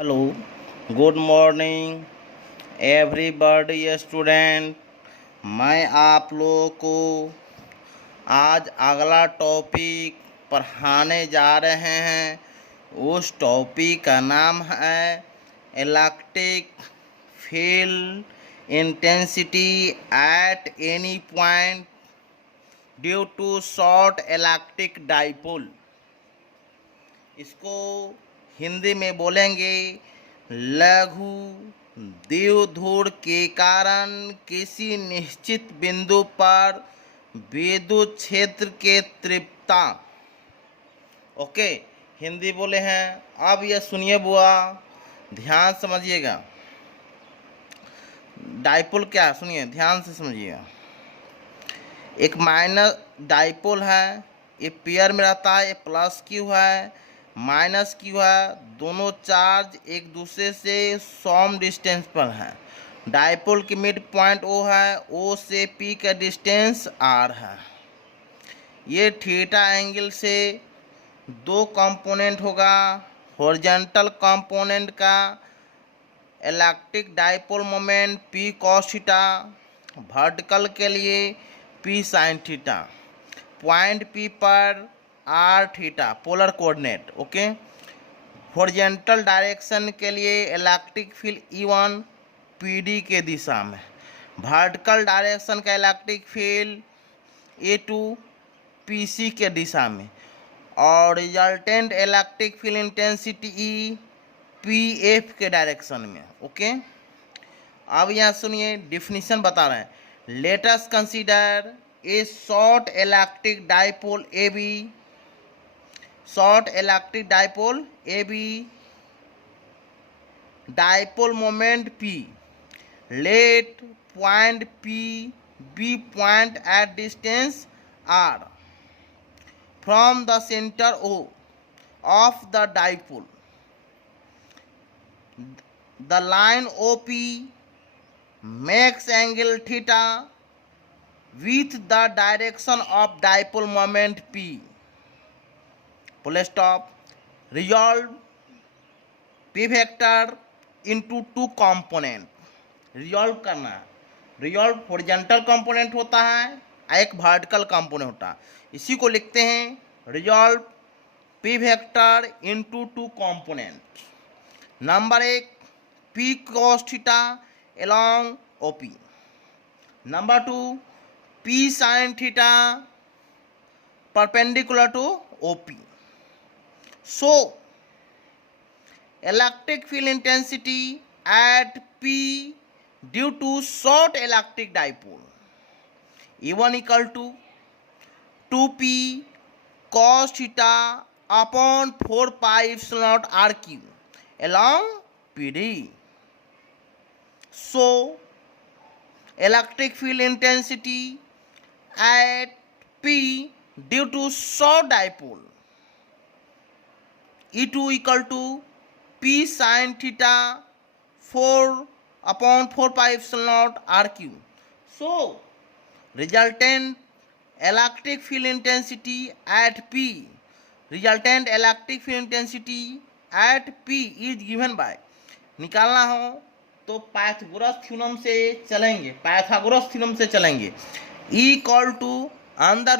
Hello, good morning everybody student. मैं आप लोगों को आज अगला टॉपिक पढ़ाने जा रहे हैं। उस टॉपिक का नाम है electric field intensity at any point due to short electric dipole. इसको हिंदी में बोलेंगे लघु द्विध्रुव के कारण किसी निश्चित बिंदु पर विद्युत क्षेत्र के तीव्रता। ओके, हिंदी बोले हैं। अब ये सुनिए बुआ, ध्यान समझिएगा। डाइपोल क्या है सुनिए, ध्यान से समझिएगा। एक माइनस डाइपोल है, ये पेयर में रहता है, ये प्लस क्यू है माइनस क्यू है। दोनों चार्ज एक दूसरे से सम डिस्टेंस पर है। डाइपोल की मिड पॉइंट ओ है, ओ से पी का डिस्टेंस आर है। ये थीटा एंगल से दो कंपोनेंट होगा। हॉरिजॉन्टल कंपोनेंट का electric dipole moment P cos theta, vertical के लिए P sine theta. Point P पर R theta polar coordinate. Okay, horizontal direction के लिए इलेक्ट्रिक फील्ड E1 PD के दिशा में, वर्टिकल डायरेक्शन का इलेक्ट्रिक फील्ड A2 PC के दिशा में, और resultant electric field intensity E PF के डायरेक्शन में। ओके, अब यहाँ सुनिए, डिफिनीशन बता रहे हैं। Let us consider A short electric dipole AB, short electric dipole AB, dipole moment P, let point P be point at distance R from the center O of the dipole. The line OP makes angle theta with the direction of dipole moment P. Full stop. Resolve P vector into two component. Resolve करना है। Resolve horizontal component होता है, एक vertical component होता है। इसी को लिखते हैं resolve P vector into two component. Number एक P cos theta along OP। Number two P sin theta perpendicular to OP. So electric field intensity at P due to short electric dipole E1 equal to 2P cos theta upon 4 pi epsilon naught RQ along PD. So electric field intensity at P due to short dipole E2 equal to P sin theta 4 upon 4 pi epsilon naught RQ. So resultant electric field intensity at P, resultant electric field intensity at P is given by, निकालना हो तो Pythagoras theorem से चलेंगे, Pythagoras theorem से चलेंगे। E equal to under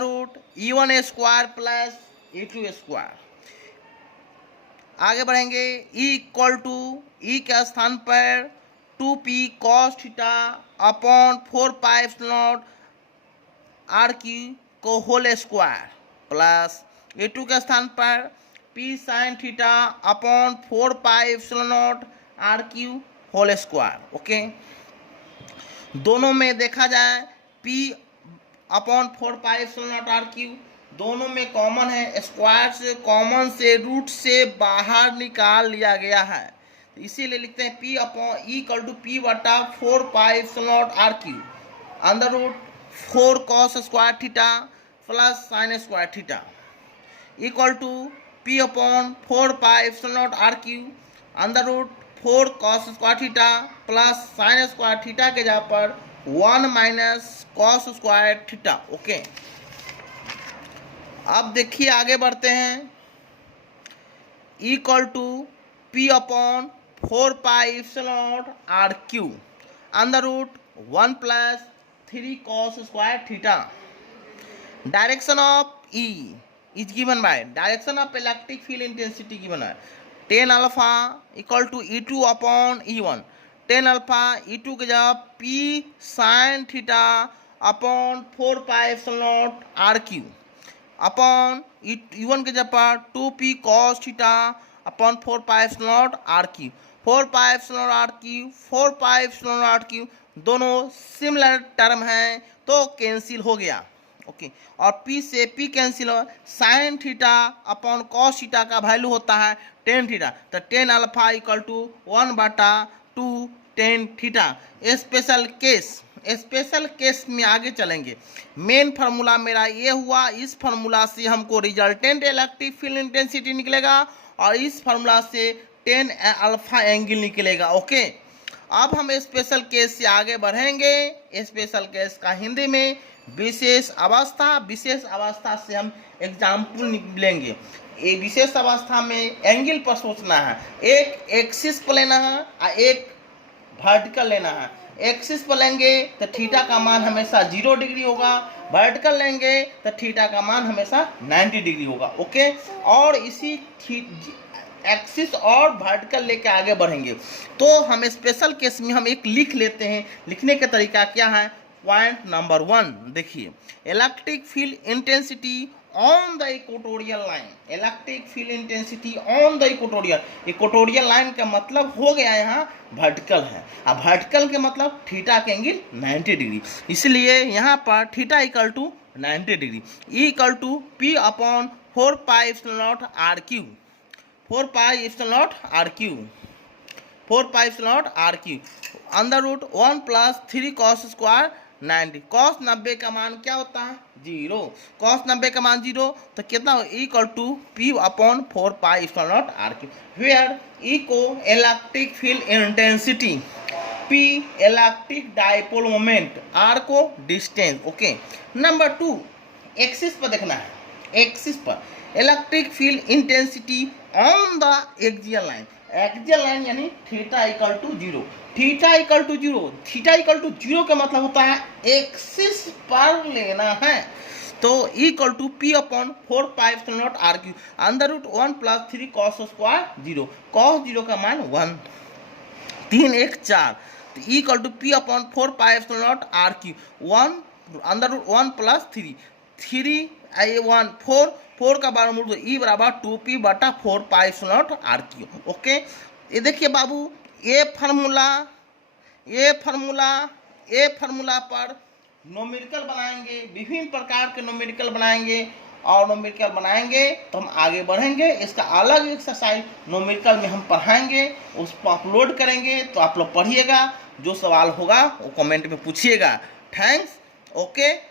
root E1 square plus E2 square. आगे बढ़ेंगे। E equal to E के स्थान पर 2P cos theta upon 4 pi epsilon naught RQ को होल स्क्वायर प्लस A2 के स्थान पर P sin theta upon 4 pi epsilon naught RQ whole square. Okay, दोनों में देखा जाए P upon 4 pi epsilon naught RQ दोनों में कॉमन है। स्क्वायर से कॉमन से रूट से बाहर निकाल लिया गया है, तो इसीलिए लिखते हैं P upon E equal to P बटा 4 pi epsilon naught RQ under root 4 cos square theta plus sine square theta equal to P upon 4 pi epsilon naught RQ under root 4 cos square theta plus sine square theta के जगह पर 1 minus cos square theta. Okay, अब देखिए आगे बढ़ते हैं। Equal to P upon 4 pi epsilon naught R Q under root 1 plus 3 cos square theta. Direction of E is given by direction of electric field intensity given है tan alpha equal to E2 upon E1। tan alpha E2 के जगह P sin theta upon 4 pi epsilon naught R Q upon E1 के जगह पर 2P cos theta upon 4 pi epsilon naught R Q. 4 pi epsilon naught R Q 4 pi epsilon naught R Q दोनों similar term हैं तो cancel हो गया। Okay और P से P कैंसिल हो sine theta upon cos theta का value होता है टेन थीटा तो tan alpha equal to 1/2 tan theta. Special case में आगे चलेंगे। मेन फार्मूला मेरा ये हुआ, इस फार्मूला से हमको रिजल्टेंट इलेक्ट्रिक फील्ड इंटेंसिटी निकलेगा और इस फार्मूला से टेन अल्फा एंगल निकलेगा। ओके अब हम स्पेशल केस से आगे बढ़ेंगे। स्पेशल केस का हिंदी में विशेष अवस्था से हम एग्जाम्पल लेंगे। ये विशेष अवस्था में एंगल पर सोचना है, एक एक्सिस पर लेना है और एक वर्टिकल लेना है। एक्सिस पर लेंगे तो थीटा का मान हमेशा 0 डिग्री होगा, वर्टिकल लेंगे तो थीटा का मान हमेशा 90 डिग्री होगा। ओके और इसी एक्सिस और वर्टिकल लेके आगे बढ़ेंगे तो हम स्पेशल केस में हम एक लिख लेते हैं। लिखने का तरीका क्या है? पॉइंट नंबर 1 देखिए, electric field intensity on the equatorial line. Electric field intensity on the equatorial line का मतलब हो गया यहाँ वर्टिकल है। अब वर्टिकल के मतलब थीटा के एंगल 90 डिग्री, इसलिए यहाँ पर theta equal to 90 degree equal to P upon 4 pi epsilon naught R Q 4 pi epsilon naught R Q 4 pi epsilon naught R Q under root 1 plus 3 cos square 90। cos 90 का मान क्या होता है? 0। cos 90 का मान 0 तो कितना हो? Equal to P upon 4 pi epsilon naught R cube where E को electric field intensity, P electric dipole moment, R को डिस्टेंस। ओके नंबर 2 एक्सिस पर देखना है। एक्सिस पर electric field intensity on the axial line. Axial line यानी theta equal to 0। Theta equal to 0, theta equal to 0 का मतलब होता है एक्सिस पर लेना है तो equal to P upon 4 pi epsilon naught R Q under root 1 plus 3 cos square 0। cos 0 का मान 1 3 1 4 तो equal to P upon 4 pi epsilon naught R Q 1 under root 1 plus 3 1 4 का बार मूल E बराबर 2P/4 pi epsilon naught R Q. Okay ये देखिए बाबू, ये फार्मूला पर नोमेरिकल बनाएंगे, विभिन्न प्रकार के नोमेरिकल बनाएंगे और नोमेरिकल बनाएंगे तो हम आगे बढ़ेंगे। इसका अलग एक्सरसाइज नोमेरिकल में हम पढ़ाएंगे, उसको अपलोड करेंगे तो आप लोग पढ़िएगा। जो सवाल होगा वो कमेंट में पूछिएगा। थैंक्स। ओके।